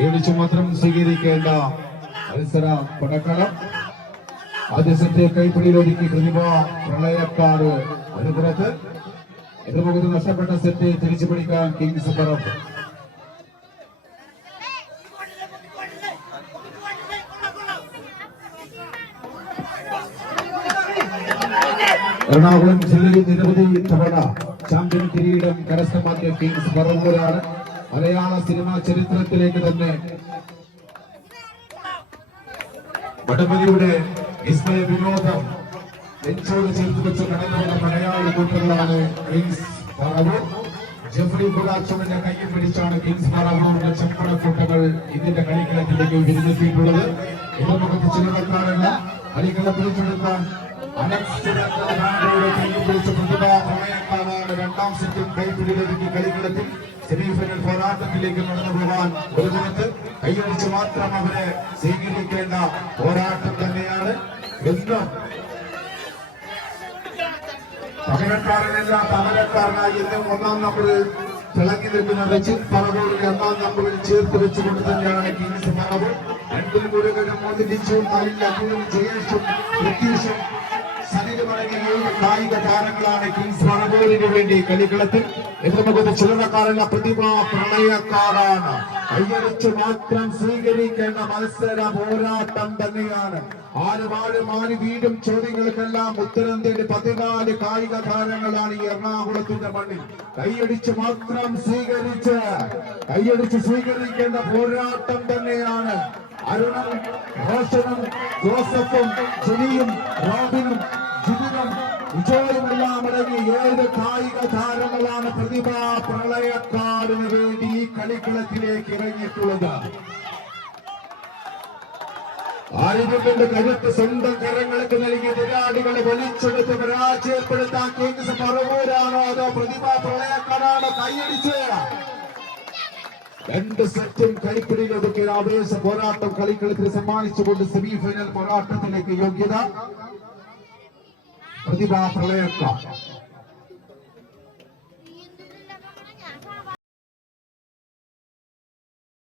ഏണിച്ചു മാത്രം സ്വീകരിക്കേണ്ട മത്സര പടക്കളം. ആദ്യ സെറ്റ് കൈപ്പിടിയിലൊതുക്കി പ്രതിഭ പ്രളയക്കാട് അനുഗ്രഹത്ത്. എതിർമുഖത്ത് നഷ്ടപ്പെട്ട സെറ്റ് തിരിച്ചു പിടിക്കാൻ കിങ്സ് പറമ്പ്. എറണാകുളം ജില്ലയിൽ നിരവധി തവണ ചാമ്പ്യൻ കിരീടം കരസ്ഥമാക്കിയ കിങ്സ് പറവൂരാണ്. മലയാള സിനിമാ ചരിത്രത്തിലേക്ക് തന്നെ വടപതിയുടെ വിസ്മയ വിനോദം നെഞ്ചോട് ചേർത്ത് വെച്ച് കടന്നുവന്ന മലയാളി കൂട്ടങ്ങളാണ് കിങ്സ് പറവൂർ. ജെഫ്രി ബുലാച്ചോവിന്റെ കയ്യിൽ പിടിച്ചാണ് കിങ്സ് പറവൂരിന്റെ ചെമ്പടക്കൂട്ടങ്ങൾ ഇതിന്റെ കളിക്കളത്തിലേക്ക് വിരുന്നെത്തിയിട്ടുള്ളത്. എതിർമുഖത്ത് ചിലവക്കാരല്ല കളിക്കളം പിടിച്ചെടുക്കാൻ കയ്യിൽ പിടിച്ച പ്രതിഭ പ്രളയക്കാരാണ് രണ്ടാം സെറ്റും കൈപ്പിടിയിലൊതുക്കി കളിക്കളത്തിൽ സെമിഫൈനൽ പോരാട്ടത്തിലേക്ക് നടന്നു പോകാൻ ഒരു ദിനത്ത് കൈയടിച്ച് മാത്രം അവരെ സ്വീകരിക്കേണ്ട പോരാട്ടം തന്നെയാണ്. എന്നും പകരക്കാരനല്ല പകരക്കാരനായി എന്നും ഒന്നാം നമ്പറിൽ തിളങ്ങി നിൽക്കുന്ന രജിത് പറവൂരിൽ ഒന്നാം നമ്പറിൽ ചേർത്ത് വെച്ചുകൊണ്ട് തന്നെയാണ് കിങ്സ് പറവൂർ. രണ്ടിൽ മുരുകനും മോദിനിച്ചും അലിനും ജയേഷും ബ്രിട്ടീഷും സനിലുമടങ്ങിയ കായിക താരങ്ങളാണ് കിങ്സ് പറവൂരിന് വേണ്ടി കളിക്കളത്തിൽ. എതിർമുഖത്ത് ചില്ലറക്കാരല്ല പ്രതിഭ പ്രളയക്കാരാണ്. കൈയടിച്ച് മാത്രം സ്വീകരിക്കേണ്ട മത്സര പോരാട്ടം തന്നെയാണ്. ആര് വീണ്ടും ചോദ്യങ്ങൾക്കെല്ലാം ഉത്തരം തേടി 14 കായിക താരങ്ങളാണ് ഈ എറണാകുളത്തിന്റെ മണ്ണിൽ. കൈയടിച്ച് മാത്രം സ്വീകരിക്കേണ്ട പോരാട്ടം തന്നെയാണ്. അരുണും റോഷനും ജോസഫും ജുനിയും റോബിനും ജിതിനും വിജയമെല്ലാം അടങ്ങി 7 കായിക താരങ്ങളാണ് പ്രതിഭ പ്രളയക്കാടിന് വേണ്ടി ഈ കളിക്കളത്തിലേക്ക് ഇറങ്ങിയിട്ടുള്ളത്. ആയുധത്തിന്റെ കരുത്ത് സ്വന്തം കരങ്ങൾക്ക് നൽകിയ എതിരാളികളെ വലിച്ചെടുത്ത് പരാജയപ്പെടുത്താൻ കിങ്സ് പറവൂരാണോ അതോ പ്രതിഭ പ്രളയക്കാരാണോ? കൈയടിച്ച് 2 സെറ്റും കളിപ്പിടിയിൽ ഒതുക്കിയ ആവേശ പോരാട്ടം കളിക്കളത്തിൽ സമ്മാനിച്ചുകൊണ്ട് സെമിഫൈനൽ പോരാട്ടത്തിലേക്ക് യോഗ്യത പ്രതിഭ പ്രളയക്കാർ.